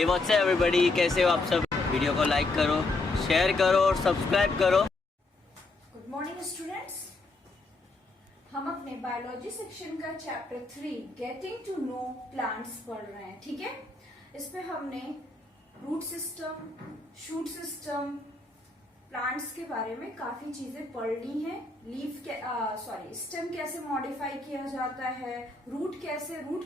Hey what's up everybody, कैसे हो आप सब। वीडियो को लाइक करो, शेयर करो और सब्सक्राइब करो। गुड मॉर्निंग स्टूडेंट्स, हम अपने बायोलॉजी सेक्शन का chapter 3 getting to know plants पढ़ रहे हैं। ठीक है, इस पे हमने root system, shoot system, plants के बारे में काफी चीजें पढ़ ली हैं। स्टेम कैसे मॉडिफाई किया जाता है, रूट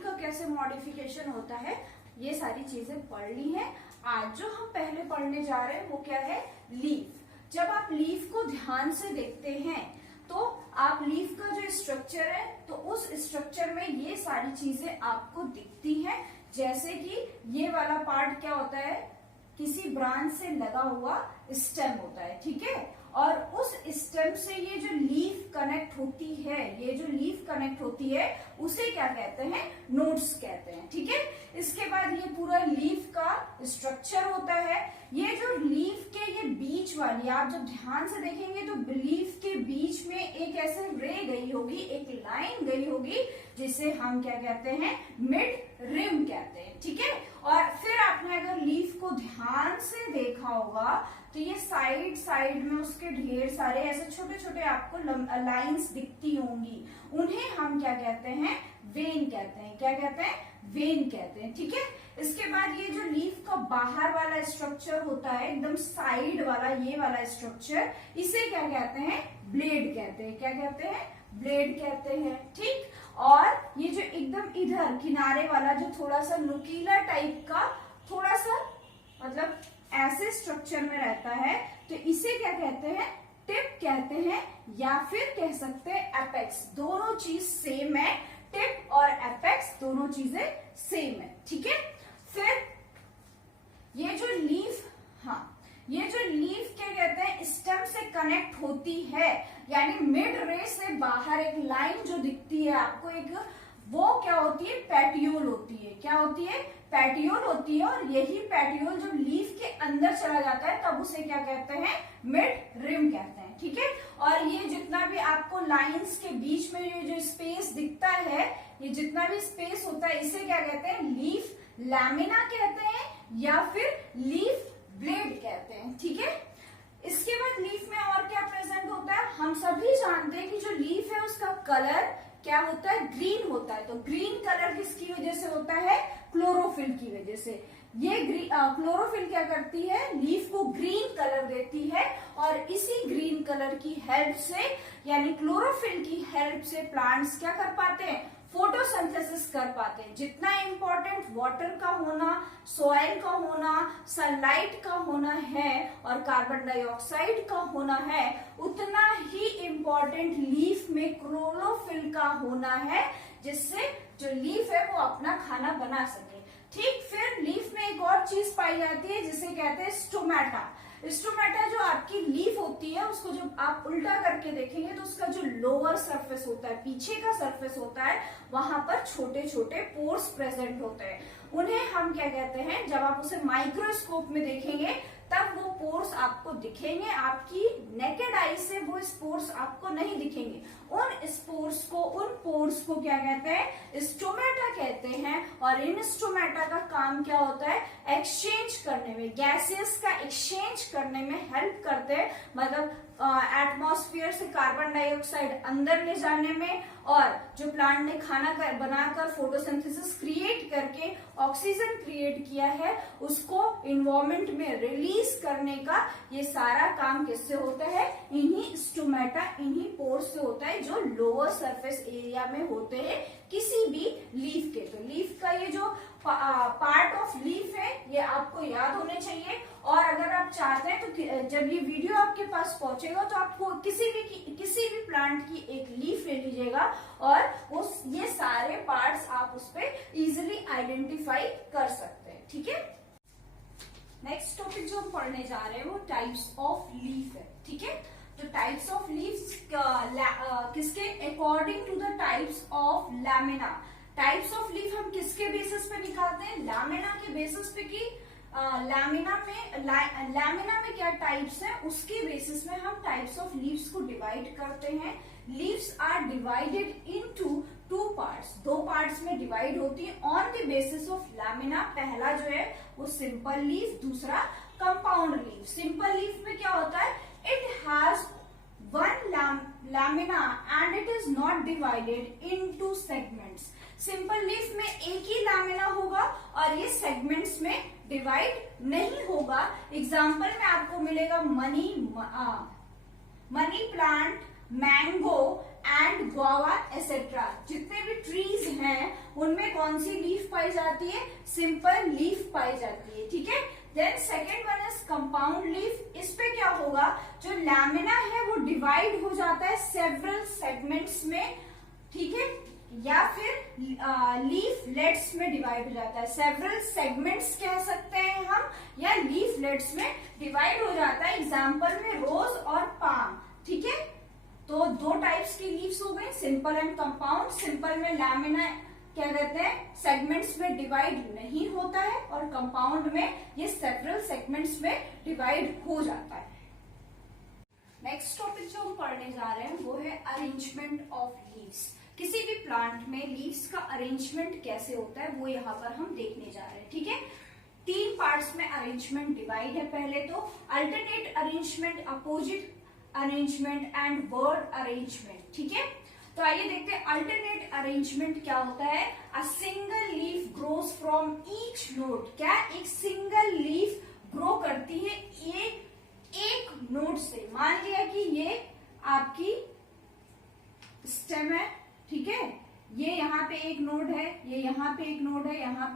का कैसे मॉडिफिकेशन होता है, ये सारी चीजें पढ़ ली हैं। आज जो हम पहले पढ़ने जा रहे हैं वो क्या है, लीफ। जब आप लीफ को ध्यान से देखते हैं तो आप लीफ का जो स्ट्रक्चर है तो उस स्ट्रक्चर में ये सारी चीजें आपको दिखती हैं। जैसे कि ये वाला पार्ट क्या होता है, किसी ब्रांच से लगा हुआ स्टेम होता है। ठीक है, और उस स्टेम से ये जो लीफ कनेक्ट होती है, उसे क्या कहते हैं, नोड्स कहते हैं। ठीक है, इसके बाद ये पूरा लीफ का स्ट्रक्चर होता है। ये जो लीफ के ये बीच वाली, आप जब ध्यान से देखेंगे तो लीफ के बीच में एक ऐसे रे गई होगी, एक लाइन गई होगी, जिसे हम क्या कहते हैं, मिड रिम कहते हैं। ठीक है, और फिर आपने अगर लीफ को ध्यान से देखा होगा तो ये साइड में उसके ढेर सारे ऐसे छोटे छोटे आपको लाइंस दिखती होंगी, उन्हें हम क्या कहते हैं, वेन कहते हैं। क्या कहते हैं, वेन कहते हैं। ठीक है, इसके बाद ये जो लीफ का बाहर वाला स्ट्रक्चर होता है, एकदम साइड वाला, ये वाला स्ट्रक्चर, इसे क्या कहते हैं, ब्लेड कहते हैं। क्या कहते हैं, ब्लेड कहते हैं। ठीक, और ये जो एकदम इधर किनारे वाला जो थोड़ा सा नुकीला टाइप का, थोड़ा सा मतलब ऐसे स्ट्रक्चर में रहता है, तो इसे क्या कहते हैं, टिप कहते हैं, या फिर कह सकते हैं एपेक्स। दोनों चीज सेम है, टिप और एपेक्स दोनों चीजें सेम है। ठीक है, फिर ये जो लीफ, ये जो लीफ क्या कहते हैं, स्टेम से कनेक्ट होती है, यानी मिड रे से बाहर एक लाइन जो दिखती है आपको, एक वो क्या होती है, पैटियोल होती है। क्या होती है, पैटियोल होती है। और यही पैटियोल जब लीफ के अंदर चला जाता है तब उसे क्या कहते हैं, मिड रिम कहते हैं। ठीक है, और ये जितना भी आपको लाइंस के बीच में ये जो स्पेस दिखता है, ये जितना भी स्पेस होता है, इसे क्या कहते हैं, लीफ लैमिना कहते हैं, या फिर लीफ ब्लेड कहते हैं। ठीक है, इसके बाद लीफ में और क्या प्रेजेंट होता है, हम सभी जानते हैं कि जो लीफ है उसका कलर क्या होता है, ग्रीन होता है। तो ग्रीन कलर किसकी वजह से होता है, क्लोरोफिल की वजह से। ये क्लोरोफिल क्या करती है, लीफ को ग्रीन कलर देती है, और इसी ग्रीन कलर की हेल्प से, यानी क्लोरोफिल की हेल्प से प्लांट्स क्या कर पाते हैं, फोटोसिंथेसिस कर पाते हैं। जितना इंपॉर्टेंट वाटर का होना, सॉइल का होना, सनलाइट का होना है और कार्बन डाइऑक्साइड का होना है, उतना ही इंपॉर्टेंट लीफ में क्लोरोफिल का होना है, जिससे जो लीफ है वो अपना खाना बना सके। ठीक, फिर लीफ में एक और चीज पाई जाती है जिसे कहते हैं स्टोमेटा। स्टोमेटा जो आपकी लीफ होती है, उसको जब आप उल्टा करके देखेंगे तो उसका जो लोअर सरफेस होता है, पीछे का सरफेस होता है, वहां पर छोटे छोटे पोर्स प्रेजेंट होते हैं। उन्हें हम क्या कहते हैं, जब आप उसे माइक्रोस्कोप में देखेंगे तब वो पोर्स आपको दिखेंगे, आपकी नेकेड आई से वो स्पोर्स आपको नहीं दिखेंगे। उन पोर्स को क्या कहते हैं, स्टोमेटा कहते हैं। और इन स्टोमेटा का काम क्या होता है, एक्सचेंज करने में, गैसेस का एक्सचेंज करने में हेल्प करते हैं। मतलब एटमॉस्फेयर से कार्बन डाइऑक्साइड अंदर ले जाने में, और जो प्लांट ने खाना बनाकर फोटोसिंथेसिस क्रिएट करके ऑक्सीजन क्रिएट किया है, उसको इन्वायरमेंट में रिलीज करने का ये सारा काम किससे होता है, इन्हीं स्टोमेटा, इन्हीं पोर्स से होता है, जो लोअर सरफेस एरिया में होते हैं किसी भी लीफ के। तो लीफ का ये जो पार्ट ऑफ लीफ है, ये आपको याद होने चाहिए। और अगर आप चाहते हैं तो जब ये वीडियो आपके पास पहुंचेगा तो आपको किसी भी प्लांट की एक लीफ ले लीजिएगा, और ये सारे पार्ट्स आप उस पर इजिली आइडेंटिफाई कर सकते हैं। ठीक है, नेक्स्ट टॉपिक जो हम पढ़ने जा रहे हैं वो टाइप्स ऑफ लीफ है। ठीक है, तो टाइप्स ऑफ लीव्स किसके, according to the types of lamina. Types of leaf हम किसके बेसिस पे निकालते हैं, लैमिना के बेसिस पे। कि लैमिना में क्या टाइप्स है, उसके बेसिस में हम टाइप्स ऑफ लीव्स को डिवाइड करते हैं। Leaves are divided into two parts, दो पार्ट्स में डिवाइड होती है on the basis of lamina. पहला जो है वो सिंपल लीफ, दूसरा कंपाउंड लीफ। सिंपल लीफ में क्या होता है, it has one lamina and it is not divided into segments. Simple leaf में एक ही लैमिना होगा और ये सेगमेंट्स में डिवाइड नहीं होगा। एग्जाम्पल में आपको मिलेगा money plant, mango and guava etcetera. जितने भी ट्रीज हैं उनमें कौन सी लीफ पाई जाती है, सिंपल लीफ पाई जाती है, ठीक है। Then second one is compound leaf. इस पे क्या होगा, जो लैमिना है वो डिवाइड हो जाता है सेवरल सेगमेंट्स में, ठीक है, या फिर लीफलेट्स में डिवाइड हो जाता है। सेवरल सेगमेंट्स कह सकते हैं हम, या लीफलेट्स में डिवाइड हो जाता है। एग्जाम्पल में रोज और पाम, ठीक है। तो दो टाइप्स की लीव्स हो गई, सिंपल एंड कंपाउंड। सिंपल में लैमिना क्या कहते हैं, सेगमेंट्स में डिवाइड नहीं होता है, और कंपाउंड में ये सेवरल सेगमेंट्स में डिवाइड हो जाता है। नेक्स्ट टॉपिक जो हम पढ़ने जा रहे हैं वो है अरेंजमेंट ऑफ लीव्स। किसी भी प्लांट में लीव्स का अरेंजमेंट कैसे होता है वो यहाँ पर हम देखने जा रहे हैं, ठीक है। तीन पार्ट्स में अरेंजमेंट डिवाइड है। पहले तो alternate arrangement, opposite arrangement and word arrangement, ठीक है। तो आइए देखते हैं अल्टरनेट अरेंजमेंट क्या होता है। A single leaf grows from each node. क्या एक सिंगल लीफ ग्रो करती है एक नोड से। मान लिया कि ये आपकी स्टेम है, ठीक है, ये यहाँ पे एक नोड है, ये यहाँ पे एक नोड है, यहाँ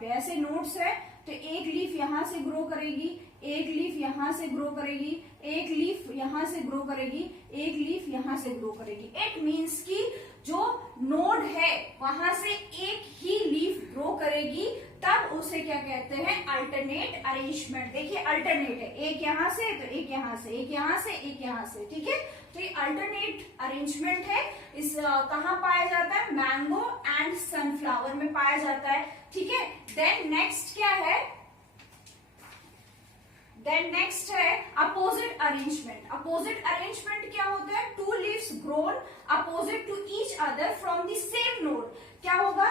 पे ऐसे नोड्स है। तो एक लीफ यहाँ से ग्रो करेगी, एक लीफ यहाँ से ग्रो करेगी, एक लीफ यहाँ से ग्रो करेगी, एक लीफ यहाँ से ग्रो करेगी। इट मीन्स कि जो नोड है वहां से एक ही लीफ ग्रो करेगी, तब उसे क्या कहते हैं, अल्टरनेट अरेंजमेंट। देखिए अल्टरनेट है, एक यहाँ से तो एक यहाँ से, एक यहाँ से एक यहाँ से, ठीक है। तो ये अल्टरनेट अरेंजमेंट है। इस कहाँ पाया जाता है, मैंगो एंड सनफ्लावर में पाया जाता है, ठीक है। देन नेक्स्ट क्या है, देन नेक्स्ट है अपोजिट अरेंजमेंट। अपोजिट अरेंजमेंट क्या होता है, two leaves grown opposite to each other from the same node. क्या होगा,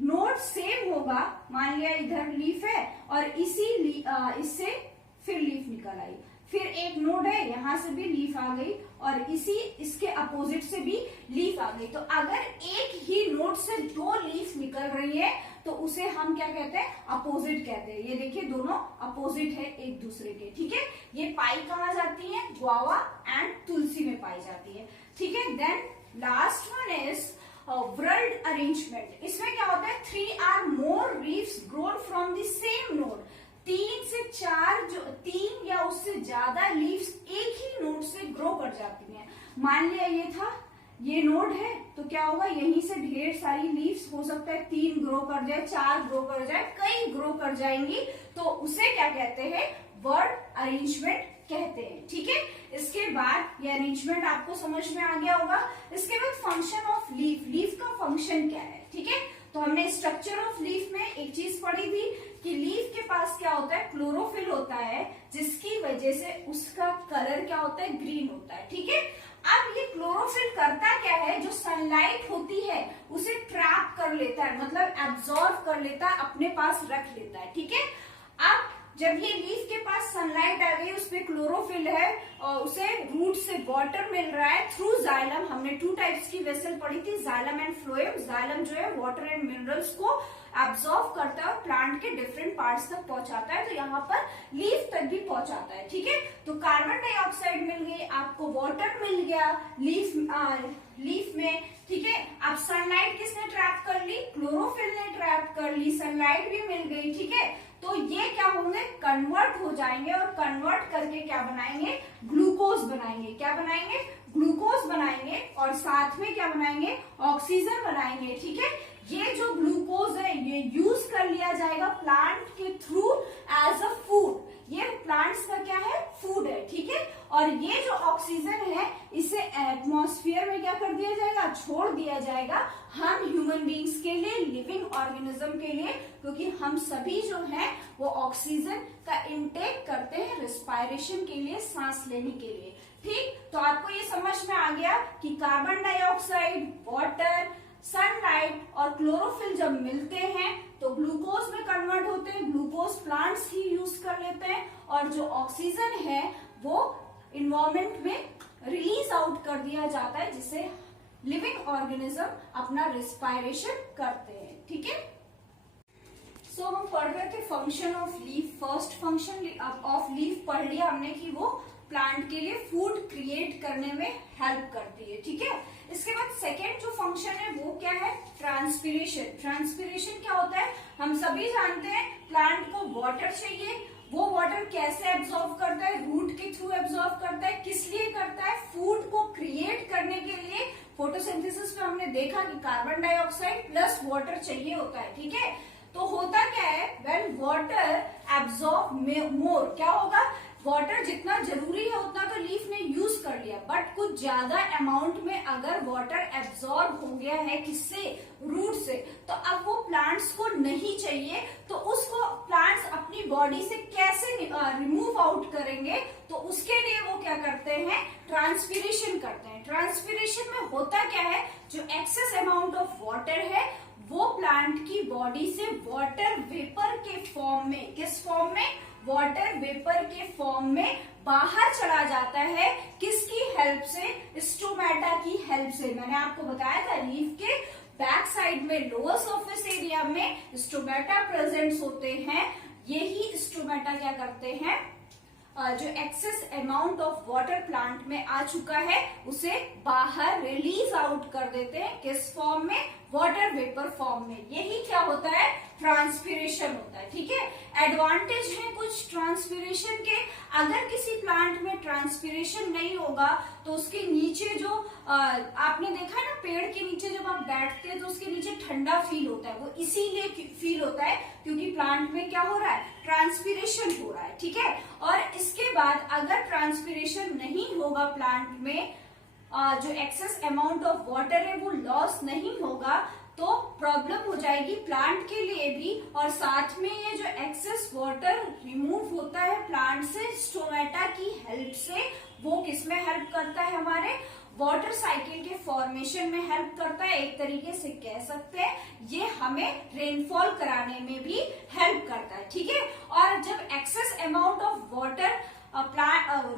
नोड सेम होगा, मान लिया इधर लीफ है और इससे फिर लीफ निकल आई, फिर एक नोड है, यहां से भी लीफ आ गई और इसके अपोजिट से भी लीफ आ गई। तो अगर एक ही नोड से दो लीफ निकल रही है तो उसे हम क्या कहते हैं, अपोजिट कहते हैं। ये देखिए दोनों अपोजिट है एक दूसरे के, ठीक है। ये पाई कहाँ जाती है, गुआवा एंड तुलसी में पाई जाती है, ठीक है। Then last one is whorled arrangement. इसमें क्या होता है, 3 or more leaves grown from the same node। 3 से 4 जो 3 या उससे ज्यादा लीव्स एक ही नोड से ग्रो कर जाती हैं। मान लिया ये था, ये नोड है, तो क्या होगा, यहीं से ढेर सारी लीव्स हो सकता है 3 ग्रो कर जाए, 4 ग्रो कर जाए, कई ग्रो कर जाएंगी, तो उसे क्या कहते हैं, वर्ड अरेंजमेंट कहते हैं, ठीक है। इसके बाद ये अरेंजमेंट आपको समझ में आ गया होगा। इसके बाद फंक्शन ऑफ लीफ, लीफ का फंक्शन क्या है, ठीक है। तो हमने स्ट्रक्चर ऑफ लीफ में एक चीज पढ़ी थी कि लीफ के पास क्या होता है, क्लोरोफिल होता है, जिसकी वजह से उसका कलर क्या होता है, ग्रीन होता है, ठीक है। अब ये क्लोरोफिल करता क्या है, जो सनलाइट होती है उसे ट्रैप कर लेता है, मतलब एब्जॉर्ब कर लेता है, अपने पास रख लेता है, ठीक है। अब जब ये लीफ के पास सनलाइट आ गई, उसपे क्लोरोफिल है और उसे रूट से वाटर मिल रहा है थ्रू जाइलम। हमने 2 टाइप्स की वेसल पढ़ी थी, जाइलम एंड फ्लोएम। जाइलम जो है वाटर एंड मिनरल्स को एब्जॉर्ब करता है और प्लांट के डिफरेंट पार्ट्स तक पहुंचाता है, तो यहाँ पर लीफ तक भी पहुंचाता है, ठीक है। तो कार्बन डाइऑक्साइड मिल गई आपको, वाटर मिल गया लीफ में, ठीक है। अब सनलाइट किसने ट्रैप कर ली, क्लोरोफिल ने ट्रैप कर ली, सनलाइट भी मिल गई, ठीक है। तो ये क्या होंगे, कन्वर्ट हो जाएंगे और कन्वर्ट करके क्या बनाएंगे, ग्लूकोज बनाएंगे। क्या बनाएंगे, ग्लूकोज बनाएंगे और साथ में क्या बनाएंगे, ऑक्सीजन बनाएंगे, ठीक है। ये जो ग्लूकोज है ये यूज कर लिया जाएगा प्लांट के थ्रू एज अ फूड। ये प्लांट्स का क्या है, फूड है, ठीक है। और ये जो ऑक्सीजन है इसे एटमॉस्फेयर में क्या कर दिया जाएगा, छोड़ दिया जाएगा हम ह्यूमन बींग्स के लिए, लिविंग ऑर्गेनिज्म के लिए, क्योंकि हम सभी जो हैं वो ऑक्सीजन का इनटेक करते हैं रिस्पायरेशन के लिए, सांस लेने के लिए। ठीक, तो आपको ये समझ में आ गया कि कार्बन डाइऑक्साइड, वाटर, सनलाइट और क्लोरोफिल जब मिलते हैं तो ग्लूकोज में कन्वर्ट होते हैं। ग्लूकोज प्लांट्स ही यूज कर लेते हैं और जो ऑक्सीजन है वो इन्वायरमेंट में रिलीज आउट कर दिया जाता है, जिससे लिविंग ऑर्गेनिज्म अपना रिस्पायरेशन करते हैं। ठीक है, सो हम पढ़ रहे थे function of leaf. First function of leaf पढ़ लिया हमने कि वो प्लांट के लिए फूड क्रिएट करने में हेल्प करती है। ठीक है, इसके बाद सेकेंड जो फंक्शन है वो क्या है, ट्रांसपिरेशन। ट्रांसपिरेशन क्या होता है, हम सभी जानते हैं प्लांट को वाटर चाहिए। वो वाटर कैसे एब्जॉर्ब करता है, रूट के थ्रू एब्जॉर्ब करता है। किस लिए करता है, फूड को क्रिएट करने के लिए। फोटोसिंथेसिस में हमने देखा कि कार्बन डाइऑक्साइड प्लस वाटर चाहिए होता है। ठीक है, तो होता क्या है, व्हेन वाटर एब्जॉर्ब मोर, क्या होगा, वाटर जितना जरूरी है उतना तो लीफ ने यूज कर लिया, बट कुछ ज्यादा अमाउंट में अगर वाटर एब्जॉर्ब हो गया है किससे, रूट से, तो अब वो प्लांट्स को नहीं चाहिए। तो उसको प्लांट्स अपनी बॉडी से कैसे रिमूव आउट करेंगे, तो उसके लिए वो क्या करते हैं, ट्रांसपिरेशन करते हैं। ट्रांसपिरेशन में होता क्या है, जो एक्सेस अमाउंट ऑफ वाटर है वो प्लांट की बॉडी से वाटर वेपर के फॉर्म में, किस फॉर्म में, वाटर वेपर के फॉर्म में बाहर चला जाता है। किसकी हेल्प से, स्टोमेटा की हेल्प से। मैंने आपको बताया था लीफ के बैक साइड में, लोअर सरफेस एरिया में स्टोमेटा प्रेजेंट होते हैं। यही स्टोमेटा क्या करते हैं, जो access amount of water plant में आ चुका है उसे बाहर रिलीज आउट कर देते हैं। किस फॉर्म में, वाटर वेपर फॉर्म में। यही क्या होता है, ट्रांसपिरेशन होता है। ठीक है, एडवांटेज है कुछ ट्रांसपिरेशन के। अगर किसी प्लांट में ट्रांसपिरेशन नहीं होगा तो उसके नीचे जो आपने देखा है ना, पेड़ के नीचे जब आप बैठते हैं तो उसके नीचे ठंडा फील होता है। वो इसीलिए फील होता है क्योंकि प्लांट में क्या हो रहा है, ट्रांसपिरेशन हो रहा है। ठीक है, और इसके बाद अगर ट्रांसपिरेशन नहीं होगा प्लांट में, जो एक्सेस अमाउंट ऑफ वाटर है वो लॉस नहीं होगा, तो प्रॉब्लम हो जाएगी प्लांट के लिए भी। और साथ में ये जो एक्सेस वाटर रिमूव होता है प्लांट से स्टोमेटा की हेल्प से, वो किसमें हेल्प करता है, हमारे वाटर साइकिल के फॉर्मेशन में हेल्प करता है। एक तरीके से कह सकते हैं ये हमें रेनफॉल कराने में भी हेल्प करता है। ठीक है, और जब excess amount of water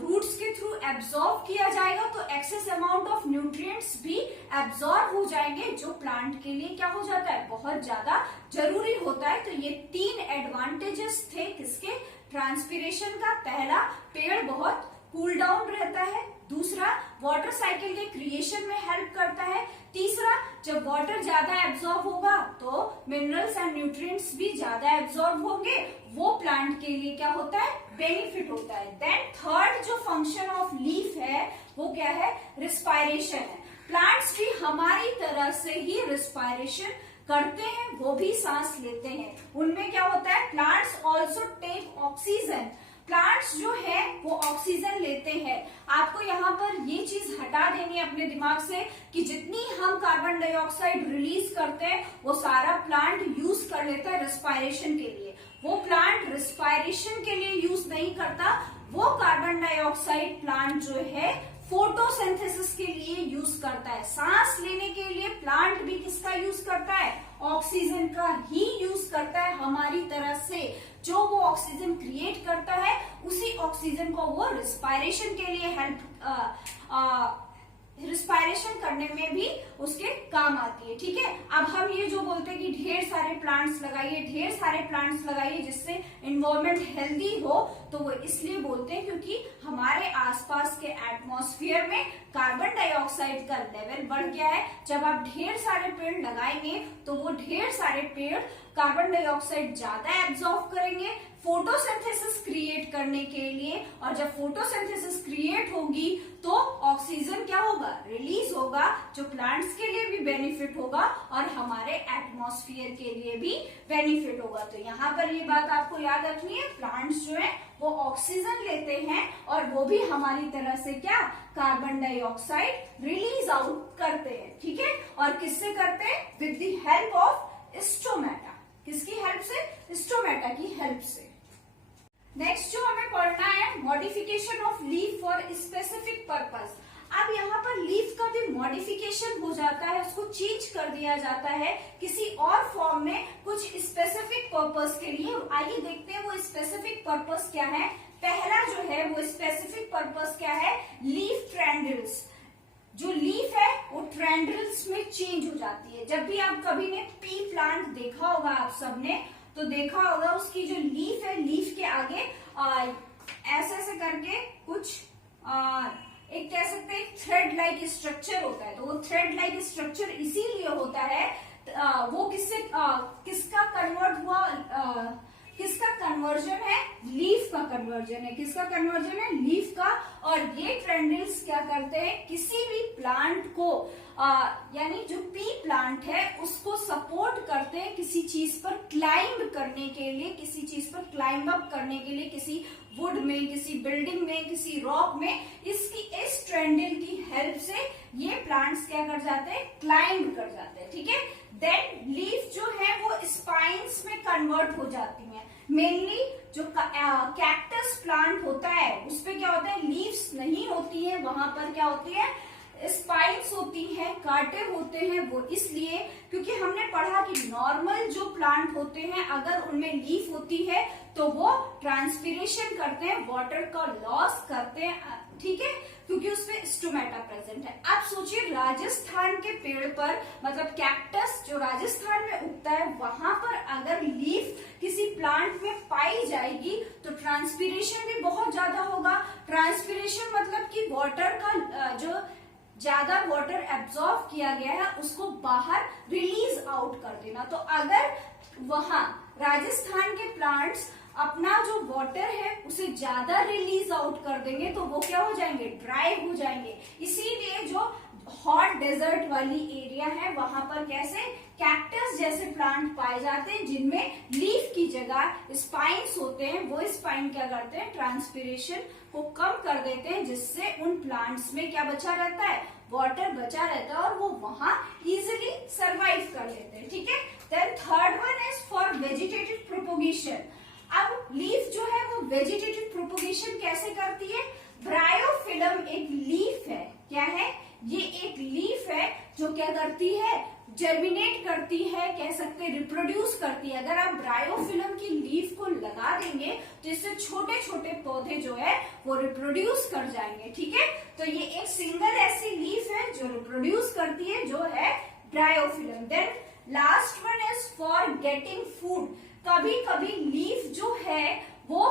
roots के थ्रू एब्जॉर्ब किया जाएगा तो एक्सेस अमाउंट ऑफ न्यूट्रिएंट्स भी एब्जॉर्ब हो जाएंगे, जो प्लांट के लिए क्या हो जाता है, बहुत ज्यादा जरूरी होता है। तो ये 3 एडवांटेजेस थे किसके, ट्रांसपिरेशन का। पहला, पेड़ बहुत कूल डाउन रहता है। दूसरा, वाटर साइकिल के क्रिएशन में हेल्प करता है। तीसरा, जब वाटर ज्यादा एब्जॉर्ब होगा तो मिनरल्स एंड न्यूट्रिएंट्स भी ज्यादा एब्जॉर्ब होंगे, वो प्लांट के लिए क्या होता है, बेनिफिट होता है। देन थर्ड जो फंक्शन ऑफ लीफ है वो क्या है, रिस्पायरेशन है। प्लांट्स भी हमारी तरह से ही रिस्पायरेशन करते हैं, वो भी सांस लेते हैं। उनमें क्या होता है, plants also take oxygen. Plants जो है वो ऑक्सीजन लेते हैं। आपको यहाँ पर ये चीज हटा देनी है अपने दिमाग से कि जितनी हम कार्बन डाइऑक्साइड रिलीज करते हैं वो सारा प्लांट यूज कर लेता है रिस्पायरेशन के लिए। वो प्लांट रिस्पायरेशन के लिए यूज नहीं करता, वो कार्बन डाइऑक्साइड प्लांट जो है फोटोसिंथेसिस के लिए यूज करता है। सांस लेने के लिए प्लांट भी किसका यूज करता है, ऑक्सीजन का ही यूज करता है हमारी तरह से। जो वो ऑक्सीजन क्रिएट करता है उसी ऑक्सीजन को वो रिस्पायरेशन के लिए रिस्पायरेशन करने में भी उसके काम आती है। ठीक है, अब हम ये जो बोलते हैं कि ढेर सारे प्लांट्स लगाइए, ढेर सारे प्लांट्स लगाइए जिससे एनवायरमेंट हेल्दी हो, तो वो इसलिए बोलते हैं क्योंकि हमारे आसपास के एटमॉस्फेयर में कार्बन डाइऑक्साइड का लेवल बढ़ गया है। जब आप ढेर सारे पेड़ लगाएंगे तो वो ढेर सारे पेड़ कार्बन डाइऑक्साइड ज्यादा एब्जॉर्ब करेंगे फोटोसिंथेसिस क्रिएट करने के लिए, और जब फोटोसिंथेसिस क्रिएट होगी तो ऑक्सीजन क्या होगा, रिलीज होगा, जो प्लांट्स के लिए भी बेनिफिट होगा और हमारे एटमॉस्फेयर के लिए भी बेनिफिट होगा। तो यहाँ पर ये बात आपको याद रखनी है, प्लांट्स जो है वो ऑक्सीजन लेते हैं और वो भी हमारी तरह से क्या, कार्बन डाइऑक्साइड रिलीज आउट करते हैं। ठीक है, और किससे करते हैं, with the help of stomata. किसकी हेल्प से, स्टोमेटा की हेल्प से। नेक्स्ट जो हमें पढ़ना है modification of leaf for specific purpose. अब यहाँ पर लीफ का भी मॉडिफिकेशन हो जाता है, उसको चेंज कर दिया जाता है किसी और फॉर्म में कुछ स्पेसिफिक पर्पस के लिए। आइए देखते हैं वो स्पेसिफिक पर्पस क्या है। पहला जो है वो स्पेसिफिक पर्पस क्या है, लीफ ट्रेंडल्स। जो लीफ है वो ट्रेंडल्स में चेंज हो जाती है। जब भी आप कभी ने पी प्लांट देखा होगा, आप सबने तो देखा होगा, उसकी जो लीफ है, लीफ के आगे ऐसे ऐसे करके कुछ एक कह सकते हैं थ्रेड लाइक स्ट्रक्चर होता है। तो वो थ्रेड लाइक स्ट्रक्चर इसीलिए होता है, वो किसका कन्वर्ट हुआ, किसका कन्वर्जन है, लीफ का कन्वर्जन है। किसका कन्वर्जन है, लीफ का। और ये ट्रेंडल्स क्या करते हैं, किसी भी प्लांट को यानी जो पी प्लांट है उसको सपोर्ट करते हैं किसी चीज पर क्लाइंब करने के लिए, किसी चीज पर क्लाइंब अप करने के लिए, किसी वुड में, किसी बिल्डिंग में, किसी रॉक में। इस ट्रेंडल की हेल्प से ये प्लांट्स क्या कर जाते हैं, क्लाइंब कर जाते हैं। ठीक है, देन लीफ जो है वो स्पाइन्स में कन्वर्ट हो जाती हैं। मेनली जो कैक्टस प्लांट होता है उसपे क्या होता है, लीव्स नहीं होती है, वहां पर क्या होती है, स्पाइक्स होती हैं, कांटे होते हैं। वो इसलिए क्योंकि हमने पढ़ा कि नॉर्मल जो प्लांट होते हैं अगर उनमें लीफ होती है तो वो ट्रांसपिरेशन करते हैं, वाटर का लॉस करते हैं। ठीक है, क्योंकि उसमें स्टोमेटा प्रेजेंट है। अब सोचिए राजस्थान के पेड़ पर, मतलब कैक्टस जो राजस्थान में उगता है, वहां पर अगर लीफ किसी प्लांट में पाई जाएगी तो ट्रांसपिरेशन भी बहुत ज्यादा होगा। ट्रांसपिरेशन मतलब कि वाटर का जो ज्यादा वाटर एब्जॉर्ब किया गया है उसको बाहर रिलीज आउट कर देना। तो अगर वहां राजस्थान के प्लांट्स अपना जो वाटर है उसे ज्यादा रिलीज आउट कर देंगे तो वो क्या हो जाएंगे, ड्राई हो जाएंगे। इसीलिए जो हॉट डेजर्ट वाली एरिया है वहां पर कैसे कैक्टस जैसे प्लांट पाए जाते हैं जिनमें लीफ की जगह स्पाइन्स होते हैं। वो स्पाइन क्या करते हैं, ट्रांसपिरेशन को कम कर देते हैं, जिससे उन प्लांट्स में क्या बचा रहता है, वाटर बचा रहता है और वो वहां इजिली सर्वाइव कर लेते हैं। ठीक है, then third one is for vegetative propagation. अब लीफ जो है वो वेजिटेटिव प्रोपोगेशन कैसे करती है, ब्रायोफिलम एक लीफ है। क्या है, ये एक लीफ है जो क्या करती है, जर्मिनेट करती है, कह सकते हैं रिप्रोड्यूस करती है। अगर आप ब्रायोफिलम की लीफ को लगा देंगे तो इससे छोटे छोटे पौधे जो है वो रिप्रोड्यूस कर जाएंगे। ठीक है, तो ये एक सिंगल ऐसी लीफ है जो रिप्रोड्यूस करती है, जो है bryophyllum. Then last one is for getting food. कभी कभी लीफ जो है वो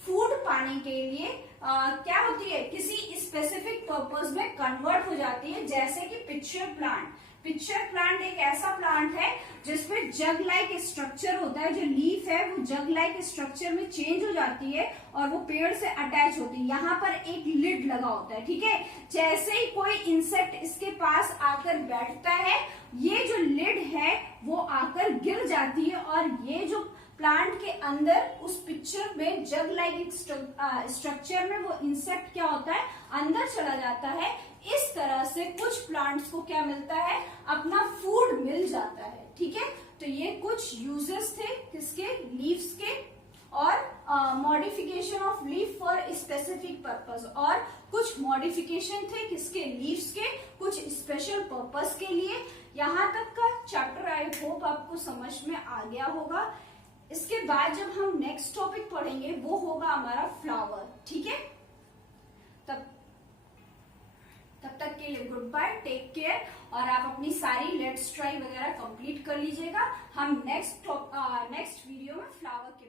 फूड पाने के लिए क्या होती है, किसी स्पेसिफिक पर्पस में कन्वर्ट हो जाती है, जैसे कि पिक्चर प्लांट। पिक्चर प्लांट एक ऐसा प्लांट है जिसमें जग लाइक स्ट्रक्चर होता है। जो लीफ है वो जग लाइक स्ट्रक्चर में चेंज हो जाती है और वो पेड़ से अटैच होती है। यहाँ पर एक लिड लगा होता है। ठीक है, जैसे ही कोई इंसेक्ट इसके पास आकर बैठता है, ये जो लिड है वो आकर गिर जाती है और ये जो प्लांट के अंदर उस पिक्चर में जग लाइक स्ट्रक्चर में वो इंसेक्ट क्या होता है, अंदर चला जाता है। इस तरह से कुछ प्लांट्स को क्या मिलता है, अपना फूड मिल जाता है। ठीक है, तो ये कुछ यूजेस थे किसके, लीव्स के, और modification of leaf for specific purpose, और कुछ मॉडिफिकेशन थे किसके, लीव्स के, कुछ स्पेशल पर्पस के लिए। यहाँ तक का चैप्टर आई होप आपको समझ में आ गया होगा। इसके बाद जब हम नेक्स्ट टॉपिक पढ़ेंगे वो होगा हमारा फ्लावर। ठीक है, तब तक के लिए गुड बाय, टेक केयर, और आप अपनी सारी लेट्स ट्राई वगैरह कंप्लीट कर लीजिएगा। हम नेक्स्ट वीडियो में फ्लावर के